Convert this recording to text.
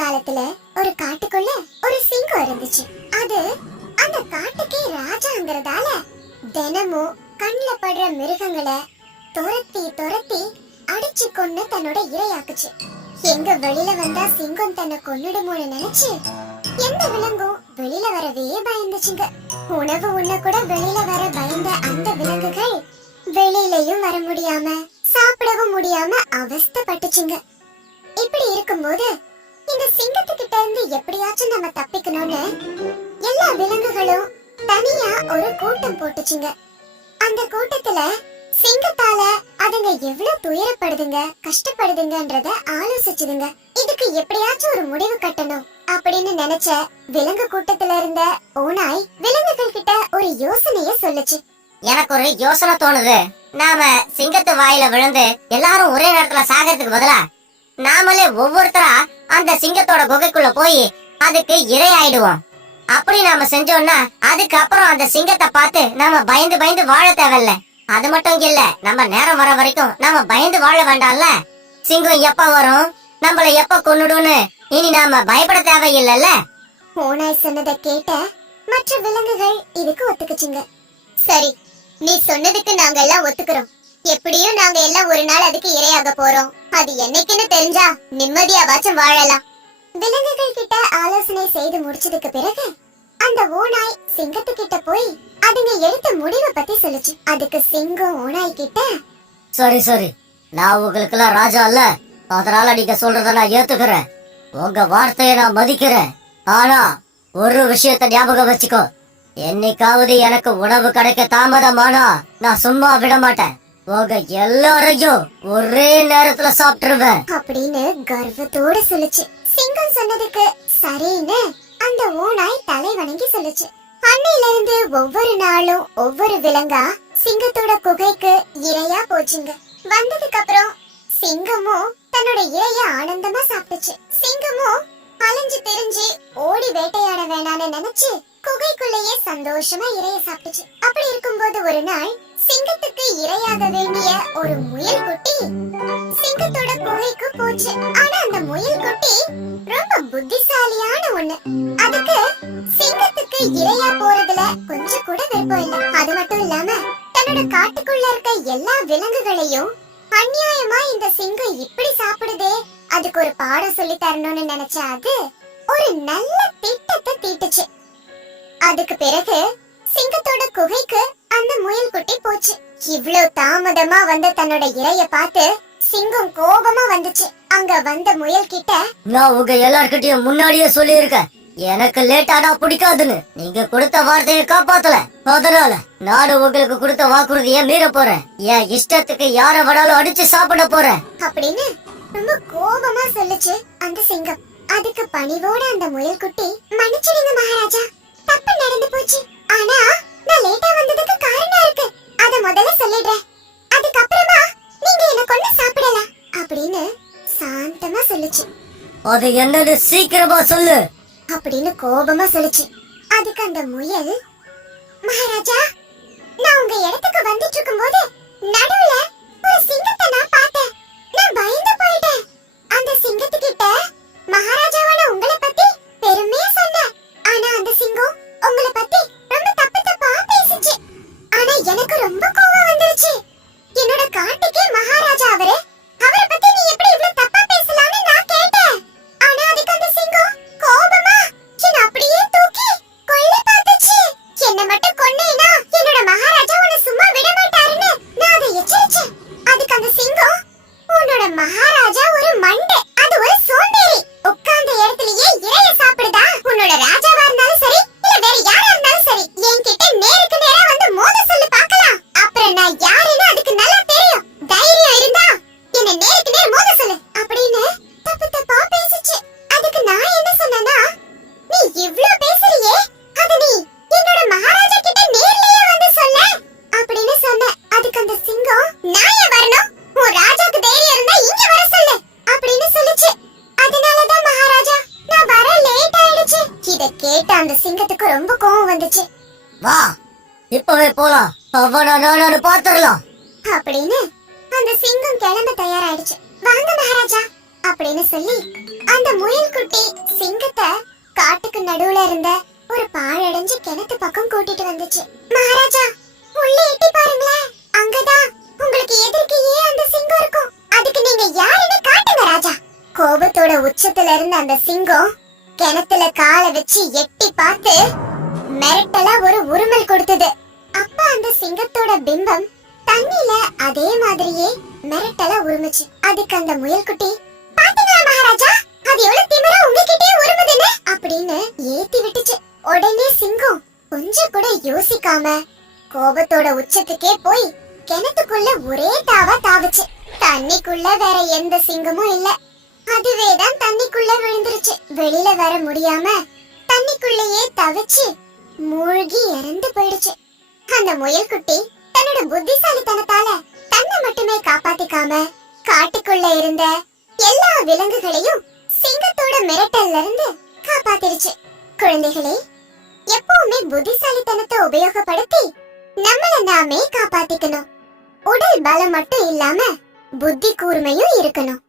காலத்துல ஒரு காட்டுக்குள்ள ஒரு சிங்கம் இருந்துச்சு. அது அந்த காட்டுக்கே ராஜாங்கிறதால தினமும் கண்ணுல படுற மிருகங்களை துரத்தி துரத்தி அடிச்சு கொன்னு தன்னோட இரையாக்குச்சு. எங்க வெளியில வந்தா சிங்கம் தன்னை கொன்னுடுமோன்னு நினைச்சு எந்த விலங்கும் வெளியில வரவே பயந்துச்சுங்க. உணவு உண்ண கூட வெளியில வர பயந்த அந்த விலங்குகள் வெளியிலயும் வர முடியாம சாப்பிடவும் முடியாம அவஸ்தைப்பட்டுச்சுங்க. இப்படி இருக்கும்போது இந்த சிங்கத்துக்கிட்ட இருந்து எப்படியாச்சும் நம்ம தப்பிக்கணும்னு எல்லா விலங்குகளும் தனியா ஒரு கூட்டம் போட்டுச்சுங்க. அந்த கூட்டத்துல சிங்கத்தால அதுங்க எவ்வளவு துயரப்படுதுங்க கஷ்டப்படுதுங்கன்றத ஆலோசிச்சுதுங்க. இதுக்கு எப்படியாச்சும் ஒரு முடிவு கட்டணும் அப்படின்னு நினைச்ச விலங்கு கூட்டத்துல இருந்த ஓநாய் விலங்குகள் கிட்ட ஒரு யோசனைய சொல்லுச்சு. எனக்கு ஒரு யோசனை தோணுது. நாம சிங்கத்து வாயில விழுந்து எல்லாரும் ஒரே நேரத்துல சாகிறதுக்கு பதிலா நாமளே ஒவ்வொருத்தரா அந்த சிங்கத்தோட குகைக்குள்ள போய் அதுக்கு இரையாயிடுவோம். அப்படி நாம செஞ்சோம்னா அதுக்கப்புறம் அந்த சிங்கத்தை பார்த்து நாம பயந்து பயந்து வாழ தேவையில்ல. அது மட்டும் இல்ல, நம்ம நேரம் வர வரைக்கும் நாம பயந்து வாழ வேண்டாம்ல. சிங்கம் எப்ப வரும் நம்மள எப்ப கொன்னுடும்னு இனி நாம பயப்பட தேவையில்லைல்ல. ஓநாய் சொன்னதை கேட்ட மற்ற விலங்குகள் இதுக்கு ஒத்துக்குச்சுங்க. சரி, நீ சொன்னதுக்கு நாங்க எல்லாம் ஒத்துக்கிறோம். எப்படியும் நாங்க எல்லாம் ஒரு நாள் அதுக்கு இரையாக போறோம். அது என்னைக்குன்னு தெரிஞ்சா நிம்மதியாவாச்சும் வாழலாம். விலங்குகள் கிட்ட ஆலோசனை செய்து முடிச்சதுக்கு பிறகு அந்த ஓநாய் சிங்கத்துக்கிட்ட போய் அதுங்க எடுத்த முடிவை பத்தி சொல்லுச்சு. அதுக்கு சிங்கம் ஓநாய் கிட்ட, சரி சரி, நான் உங்களுக்கு எல்லாம் ராஜா இல்ல, அதனால நீங்க சொல்றத நான் ஏத்துக்கிறேன். உங்க வார்த்தையை நான் மதிக்கிறேன். ஆனா ஒரு விஷயத்த ஞாபகம் வச்சுக்கோ, என்னைக்காவது எனக்கு உணவு கிடைக்க தாமதமானா நான் சும்மா விட மாட்டேன். உங்க எல்லாரையும் ஒரே நேரத்துல சாப்பிட்டுருவேன் அப்படின்னு கர்வத்தோட சொல்லுச்சு. சிங்கம் சொன்னதுக்கு சரின்னு அந்த ஓநாய் தலை வணங்கி சொல்லுச்சு. அன்னையில இருந்து ஒவ்வொரு நாளும் ஒவ்வொரு விலங்கா சிங்கத்தோட குகைக்கு இரையா போச்சுங்க. வந்ததுக்கு அப்புறம் சிங்கமும் தன்னோட இரைய ஆனந்தமா சாப்பிட்டுச்சு. சிங்கமும் அலைஞ்சு திரிஞ்சு ஓடி வேட்டையாட வேணான்னு நினைச்சு குகைக்குள்ளேயே சந்தோஷமா இரைய சாப்பிட்டுச்சு. அப்படி இருக்கும்போது ஒரு நாள் சிங்கத்துக்கு இரையாக வேண்டிய ஒரு முயல் குட்டி சிங்கத்தோட குகைக்கு போச்சு. ஆனா அந்த முயல் குட்டி ரொம்ப புத்திசாலியான ஒண்ணு. அதுக்கு சிங்கத்துக்கு இரையா போறதுல கொஞ்சம் கூட விருப்பம் இல்ல. அது மட்டும் இல்லாம தன்னோட காட்டுக்குள்ள இருக்க எல்லா விலங்குகளையும் அநியாயமா இந்த சிங்கம் இப்படி சாப்பிடுதே, அதுக்கு ஒரு பாடம் சொல்லி தரணும்னு நினைச்ச அது ஒரு நல்ல திட்டத்தை தீட்டுச்சு. அதுக்கு பிறகு சிங்கத்தோட குகைக்கு அந்த முயல் குட்டி போச்சு. இவ்வளவு தாமதமா வந்த தன்னோட இரைய பார்த்து சிங்கம் கோபமா வந்துச்சு. அங்க வந்த முயல் கிட்ட, நான் உங்க எல்லார்கிட்டயும் முன்னாடியே சொல்லி இருக்கேன், எனக்கு லேட்டானா பிடிக்காதுன்னு. நீங்க கொடுத்த வார்த்தையை காப்பாத்தல, அதனால நானும் உங்களுக்கு கொடுத்த வாக்குறுதியை மீற போறேன். என் இஷ்டத்துக்கு யார வேணாலும் அடிச்சு சாப்பிட போறேன் அப்படின்னு ரொம்ப கோபமா சொல்லுச்சு அந்த சிங்கம். அதுக்கு பணிவோட அந்த முயல் குட்டி, மன்னிச்சிடுங்க மகாராஜா, தப்பு நடந்து போச்சு. ஆனா நான் லேட்டா வந்ததுக்கு காரணம் இருக்கு, அத முதல்ல சொல்லிடுறேன். அதுக்கப்புறமா நீங்க என்ன கொண்டு சாப்பிடலாம் அப்படின்னு சாந்தமா சொல்லுச்சு. அது என்னன்னு சீக்கிரமா சொல்லு அப்படின்னு கோபமா சொல்லுச்சு. அதுக்கு அந்த முயல், மகாராஜா, நான் உங்க இடத்துக்கு வந்துட்டு இருக்கும்போது நடுவுல ஒரு சிங்கத்தை நான் பார்த்தேன். நான் பயந்து போயிட்டேன். அந்த சிங்கத்துக்கிட்ட மகாராஜாவான உங்களை பத்தி பெருமையா சொன்னேன். ஆனா அந்த சிங்கம் உங்களை பத்தி ரொம்ப தப்பு தப்பா பேசிச்சு. ஆனா எனக்கு ரொம்ப கோபம் வந்துருச்சு. என்னோட காட்டுக்கே மகாராஜா அவரை பத்தி நீ எப்படி இவ்வளவு தப்பா பேசலாம்னு நான் கேட்டேன். ஆனா அதுக்கு அந்த சிங்கம் கோபமா என்ன அப்படியே தூக்கி கொல்ல பார்த்துச்சு. என்ன மட்டும் கொன்னேனா என்னோட மகாராஜா உன்னை சும்மா விட மாட்டாருன்னு நான் அதை எச்சரிச்சேன். அதுக்கு அந்த சிங்கம், உன்னோட மகாராஜா ஒரு மண்டை, அது ஒரு சோம்பேறி, உட்கார்ந்த இடத்துலயே இரைய சாப்பிடுதா. உன்னோட ராஜாவா இருந்தாலும் சரி இல்ல வேற யாரா இருந்தாலும் சரி, என்கிட்ட நேருக்கு நேரா வந்து மோத சொல்லு பார்க்கலாம். அப்புறம் நான் யாருன்னு அதுக்கு நல்லா தெரியும். தைரியம் இருந்தா என்ன நேருக்கு நேர் மோத சொல்லு அப்படின்னு தப்பு தப்பா பேசிச்சு. அதுக்கு நான் என்ன சொன்னேன்னா, நீ இவ்ளோ பேசுறியே, அத நீ என்னோட மகாராஜா கிட்ட நேர்லயே வந்து சொல்ல அப்படின்னு சொன்னேன். அதுக்கு அந்த சிங்கம், நான் ஏன் வரணும், உன் ராஜாக்கு தைரியம் இருந்தா இங்க வர சொல்லு அப்படின்னு சொல்லுச்சு. அதனாலதான் மகாராஜா நான் வர லேட் ஆயிடுச்சு. இத கேட்ட அந்த சிங்கத்துக்கு ரொம்ப கோவம் வந்துச்சு. வா, இப்பவே போலாம், அவன நானு பாத்துறலாம் அப்படின்னு அந்த சிங்கம் கிளம்ப தயாராயிடுச்சு. வாங்க மகாராஜா அப்படின்னு சொல்லி அந்த முயல் குட்டி சிங்கத்தை காட்டுக்கு நடுவுல இருந்த ஒரு பாழடைஞ்ச கிணத்து பக்கம் கூட்டிட்டு வந்துச்சு. மகாராஜா, உள்ள எட்டி பாருங்களேன், அங்கதான் உங்களுக்கு எதிர்க்கையே அந்த சிங்கம் இருக்கும். அதுக்கு நீங்க யாருன்னு காட்டுங்க ராஜா. கோபத்தோட உச்சத்துல இருந்த அந்த சிங்கம் கிணத்துல காலை வச்சு எட்டி பார்த்து மிரட்டலா ஒரு உருமல் கொடுத்தது. அப்ப அந்த சிங்கத்தோட பிம்பம் தண்ணில அதே மாதிரியே மிரட்டலா உருமுச்சு. அதுக்கு அந்த முயல் குட்டி, பாத்தீங்களா மகாராஜா, அது எவ்வளவு திமிரா உங்ககிட்டயே உருமுதுன்னு அப்படின்னு ஏத்தி விட்டுச்சு. உடனே சிங்கம் கொஞ்சம் கூட யோசிக்காம கோபத்தோட உச்சத்துக்கே போய் கிணத்துக்குள்ள ஒரே தாவா தாவுச்சு. தண்ணிக்குள்ள வேற எந்த சிங்கமும் இல்ல. அதுவேதான் தண்ணிக்குள்ள விழுந்துருச்சு. வெளியில வர முடியாம தண்ணிக்குள்ளேயே தவிச்சு மூழ்கி இறந்து போயிடுச்சு. அந்த முயல் குட்டி தன்னோட புத்திசாலித்தனத்தால தன்னை மட்டுமே காப்பாத்திக்காம காட்டுக்குள்ள இருந்த எல்லா விலங்குகளையும் சிங்கத்தோட மிரட்டல்ல இருந்து காப்பாத்திருச்சு. குழந்தைகளே, எப்பவுமே புத்திசாலித்தனத்தை உபயோகப்படுத்தி நம்மள நாமே காப்பாத்திக்கணும். உடல் பலம் மட்டும் இல்லாம புத்தி கூர்மையும் இருக்கணும்.